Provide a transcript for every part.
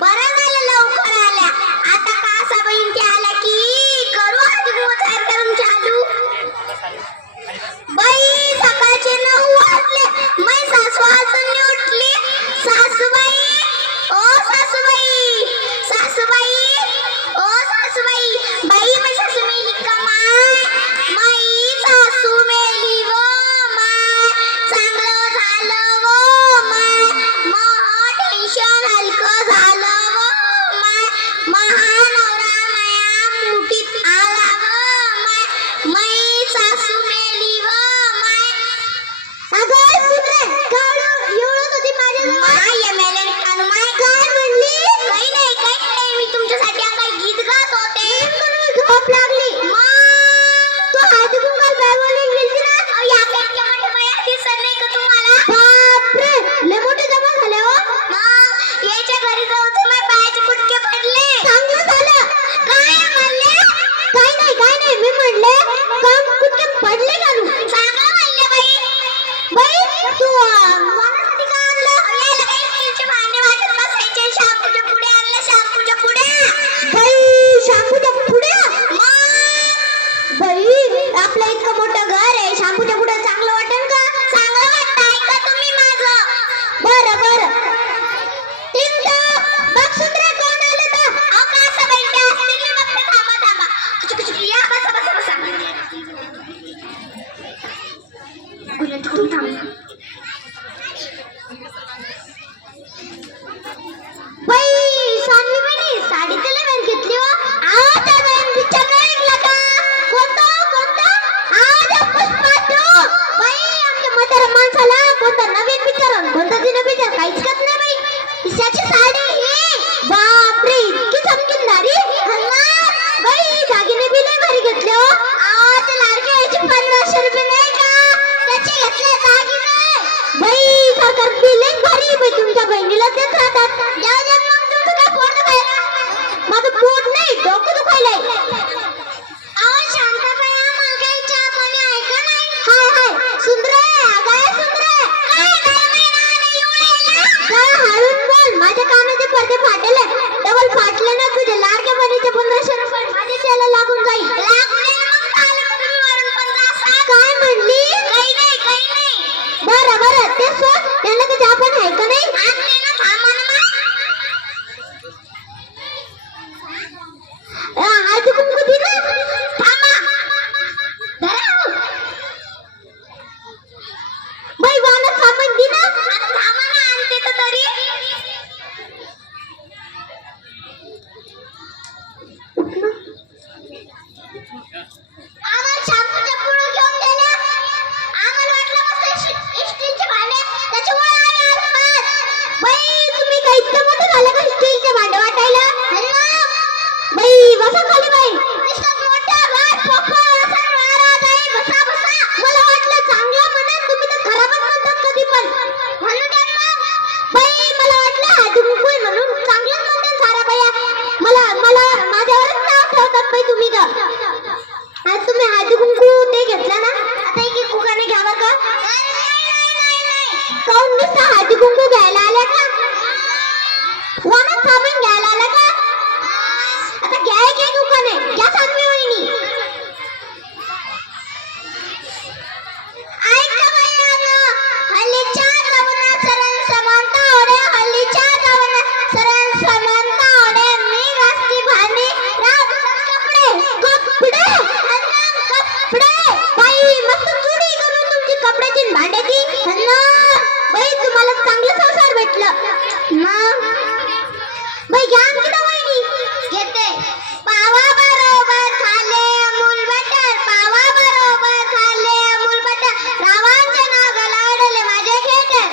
बरं झालं लवकर आल्या. आता कासा बहीण त्या आल्या की करू आज कार्यक्रम चालू. बाई सकाळचे 9 वाजले. मै सासू अजून उठली. सासूबाई ओ सासूबाई, सासूबाई ओ सासूबाई. बाई मै सासू मेली का माय? माई सासू मेली व माय. चांगलं झालं व माय. महा टेन्शन हलकं झालं व माय. महानवरा माया मुठीत आला व माय. माई सासू मेली व माय. अगं सुरे काढू एवढं होती माझ्या माय मेले कानू माय. काय म्हणली? काही नाही मी तुमच्यासाठी आता गीत गात होते. झोप लागली. तू हळदी कुंकाल बॅगवरून गेलती ना? या पेटच्या मोठ्या बाया दिसत नाही का तुम्हाला? बापरे लय मोठे जमा झाले हो. याच्या घरी जाऊ तर माझ्या पायाचे कुटके पडले. चांगलं झालं. काय म्हणले? काय नाही मी म्हणले काम कुटके पडले का तू? चांगलं म्हणले बाई. बाई तू मनासाठी का आणलं? याला काही स्टीलचे भांडे वाटत बसायचे. शॅम्पूच्या पुढे आणलं. शॅम्पूच्या पुढे. बाई शॅम्पूच्या पुढे? बाई आपलं इतकं मोठं घर आहे. शॅम्पूच्या पुढे चांगलं वाटेल का? चांगलं वाटतं. ऐका तुम्ही माझं. बरं बघ सुंदरे कोण आलं तर? अहो कासा बाई त्या असतील ना. बघते थांबा. या बसा. गुलाब खूप थांबा. बाई सानवी बहिणी साडी तर लय भारी घेतली हो. आवाज त्या बाईन पिक्चर नाही ऐकला का? कोणता? आवाज पुष्पा 2. बाई आमच्या म्हाताऱ्या माणसाला कोणता नवीन पिक्चर कोणता जुना पिक्चर काहीच करत नाही बाई. पिशाची साडी ही बापरे इतकी चमकीदारी. बाई दागिने बी लय भारी घेतले हो. आवाज लाडके याचे 1500 रुपये नाही का? त्याचे घेतले दागिने. बाई सरकार बी लय भारी. बाई तुमच्या बहिणीला देत राहतात. जाऊ दे मग तुमचं काय पोट दुखायला? माझं पोट नाही डोकं दुखायलंय. अहो शांताबाई आम्हाला काही चहा पाणी आहे का नाही? हाय सुंदरे अगं सुंदरे. काय हळून बोल. माझ्या कानाचे पडदे फाटले. डबल फाटले ना तुझे लाडक्या बहिणीचे 1500 रुपये माझ्या त्याला लागून जाईल. काय म्हणली? काही नाही. बरं ते सोड. त्याला काही चहा पाणी आहे का नाही? हळदी कुंकू दिलं. बाई वाला सामान दिलं. आणते तर तरी. आम्हाला शॅम्पूच्या पुढे घेऊन गेल्या. आम्हाला वाटलं मस्त स्टीलचे भांडे त्याच्यामुळे आम्ही आलो. बाई तुम्ही काय इतकं मोठं झालं का स्टीलचे भांडे वाटायला? बाई बसा खाली बाई. नुसतं मोठं घर पोकळ असं महाराज आहे. बसा. मला वाटलं चांगलं म्हणत तुम्ही तर खराबच म्हणतात कधी पण. म्हणू द्या मग. बाई मला वाटलं हळदी कुंकू आहे म्हणून चांगलंच म्हणतात साऱ्या बाया. मला माझ्यावरच नाव ठेवतात बाई तुम्ही तर. आज तुम्ही हळदी कुंकू ते घेतला ना. आता एक कुकाने घ्यावा का? काऊन नुसतं हळदी कुंकू घ्यायला आल्या का? वानात साबण घ्यायला आल्या का? आता घ्या की दुकाने घ्या सानवी वहिनी. ऐका बायांनो हल्लीच्या जमान्यात सरण समानता ओढे. हल्लीच्या जमान्यात सरण समानता ओढे. मी घासती भांडी राहतात कपडे. बाई मस्त चुडी करून तुमची कपड्याची भांड्याची. बाई तुम्हाला चांगलं संसार भेटलं मग. बाई घ्या की वहिनी. घेते. पावा बरोबर खाले अमूल बटर. पावा बरोबर खाले अमूल बटर. रावांचे नाव गलावडले माझे खेटर.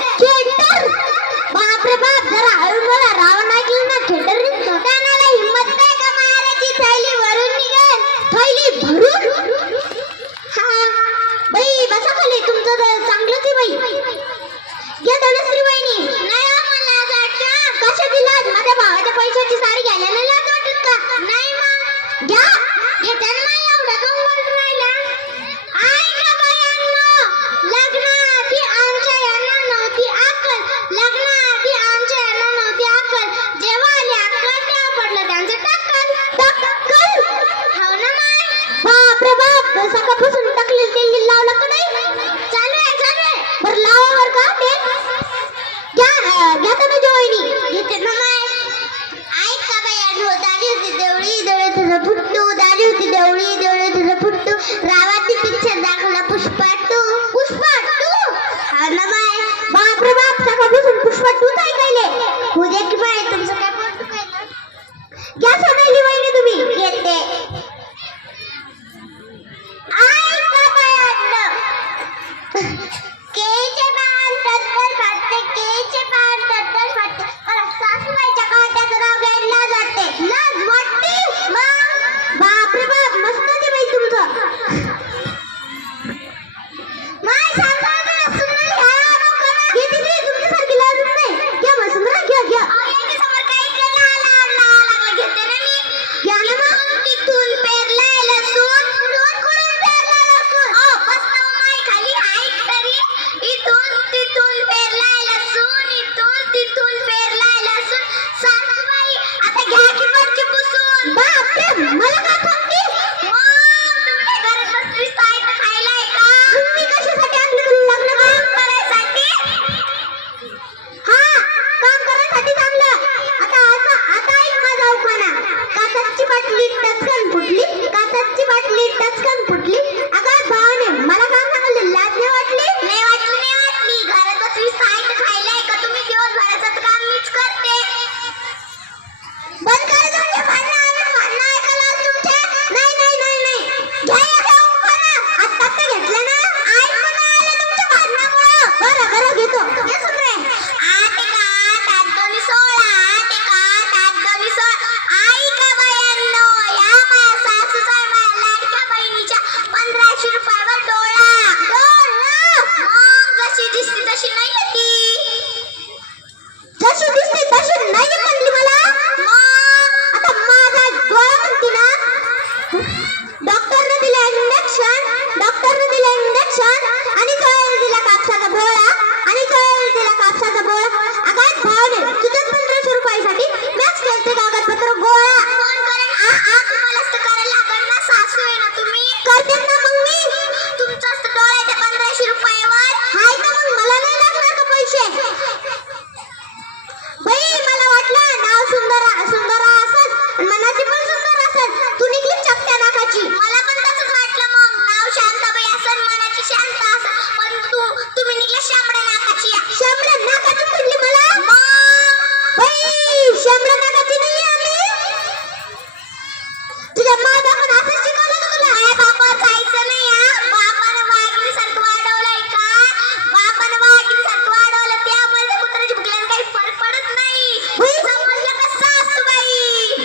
बापरे बाप जरा हळू बोला. रावण ऐकलं ना खेटर स्वतःला हिंमत नाही का मारायची. थैली भरून निघेल. थैली भरून. बाई बसा खाली. तुमचं तर चांगलंच आहे बाई. घ्या धनश्री वहिनी. नाही मला कशा दिला माझ्या भावाच्या पैशाची माझ्यासाठी थांबलं. आता आता आता ऐक माझा उखाणा. काचाची बाटली टचकन फुटली, काचाची बाटली टचकन फुटली. अगं भावाने मला काम सांगितलं, लाज नाही वाटली? नाही वाटली, नाही वाटली. घरात बसली साईट खायलाय का तुम्ही? दिवसभराचं काम मीच करते. बंद कर तुमचे भांडणं ऐकायला आज तुमचे. नाही नाही नाही नाही घ्या या उखाणा. आत्ता घेतलं ना, ऐकू नाही आलं तुमच्या भांडणामुळं. बरं बरं घेतो. हे सुन रे. आठ एका आठ, आठ दोन्ही 16. आठ एका आठ, आठ दोन्ही 16. ऐका बायांनो, या माझ्या सासूचा माझ्या लाडक्या बहिणीच्या 1500 रुपयावर डोळा. मग जशी दिसली तशी नाही ती. जशी दिसली तशी नाही म्हणली मला. मग आता माझा डोळा म्हणती ना. डॉक्टरने दिलं इंजेक्शन, डॉक्टरने दिलं इंजेक्शन आणि कळेल दिला कापसाचा बोळा, आणि कळेल दिला कापसाचा बोळा. अगं भावने तुझ्याच 1500 रुपयासाठी मॅच खेळते कागदपत्र गोळा. कोण करेन? तुम्हालाच तर करायला लागेल ना, सासू आहे ना तुम्ही. करतेच ना मग मी. तुमचाच तर डोळा आहे त्या 1500 रुपयावर. हाय का मग मला नाही लागणार का पैसे? बाई मला वाटलं नाव सुंदर सुंदर असेल, मनाची पण सुंदर असेल. तू निघली चपट्या नाकाची. मला पण तसंच वाटलं. मग नाव शांताबाई असेल, मनाची शांत असेल, पण तुम्ही निघले शामड्या नाकाची. शामड्या नाकाची म्हणली मला. मग बाई शामड्या नाकाची नाही आम्ही. तुझ्या माता पण असं शिकवलं का तुला? अरे बाबा जायचं नाही हा. बापानं वाघिणीसारखं वाढवलंय का? बापानं वाघिणीसारखं वाढवलं, त्यामुळे त्या कुत्र्याची भुकल्यानं काही फरक पडत नाही. समजलं का सासूबाई?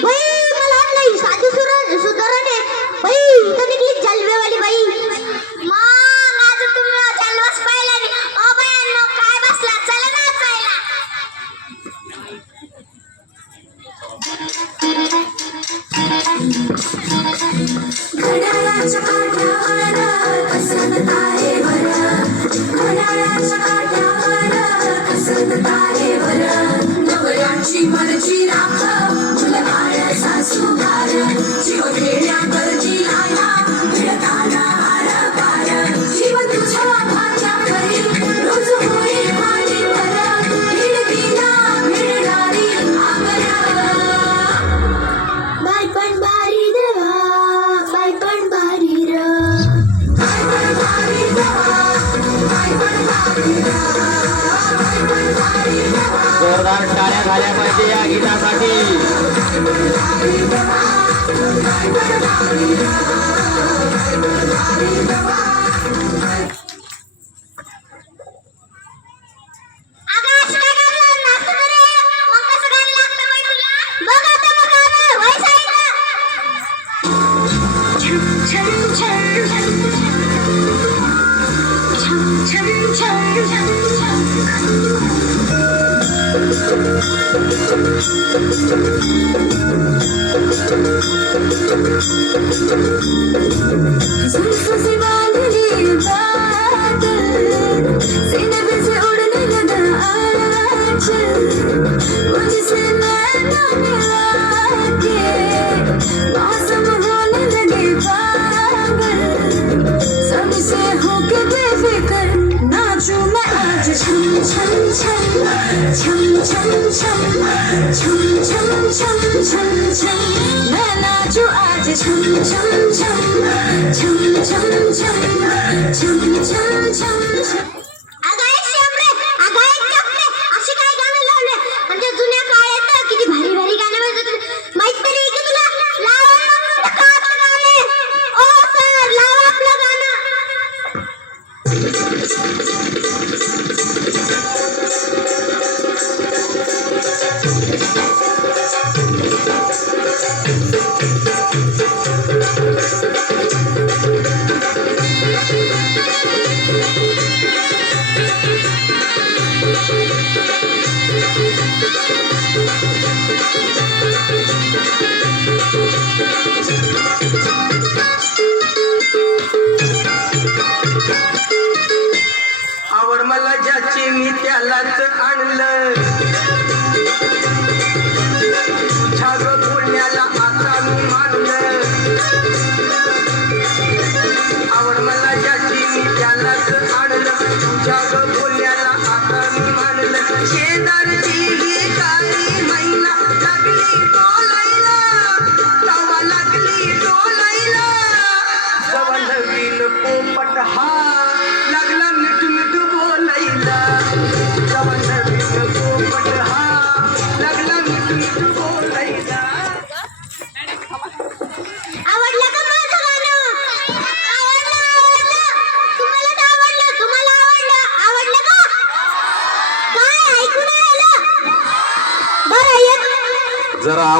बाई मला वाटलं ही साधी सुधारण आहे. बाई इथं निघली जलवेवाली बाई. मग आज तुम्ही जलवास पाहिला नाही. ओ बायांनो काय बसला, चला नाचायला. घड्याळाच्या काट्यावर कसरत तारेवर, घड्याळाच्या काट्यावर कसरत तारेवर. नवऱ्याची मर्जी राख, मुलगाळ सासूबार, जीव घेण्याकरची आया भिडताना हार पार. जीव तुझ्या भाग्यावरी रोज होईल मालीवर, हिडकीला मिळणारी आगर. बाई पण बारी देवा, बाई पण बारी र, बाई पण बारी देवा, बाई पण बारी र, बाई पण बारी देवा. जोरदार टाळ्या झाल्या पाहिजे या गीतासाठी. जुल्फ से बांधली बादल, सीने पे से उड़ने लगा आंचल, मुझसे नैना मिला के मौसम होने लगे पागल. सबसे होके बेफिक्र नाचूं मैं आज छम छम छम, छम छम छम, छम छम छम छम छम. मैं नाचूं आज छम छम छम, छम छम छम, छम छम छम छम. अशी काय गाणं लावले? म्हणजे जुन्या काळात किती भारी भारी गाणे वाजत होते. माहित तरी आहे की तुला? लावा मग आपलं गाणे. ओ सर लावा आपलं गाणं. आवड मला ज्याची मी त्यालाच आणलं. जरा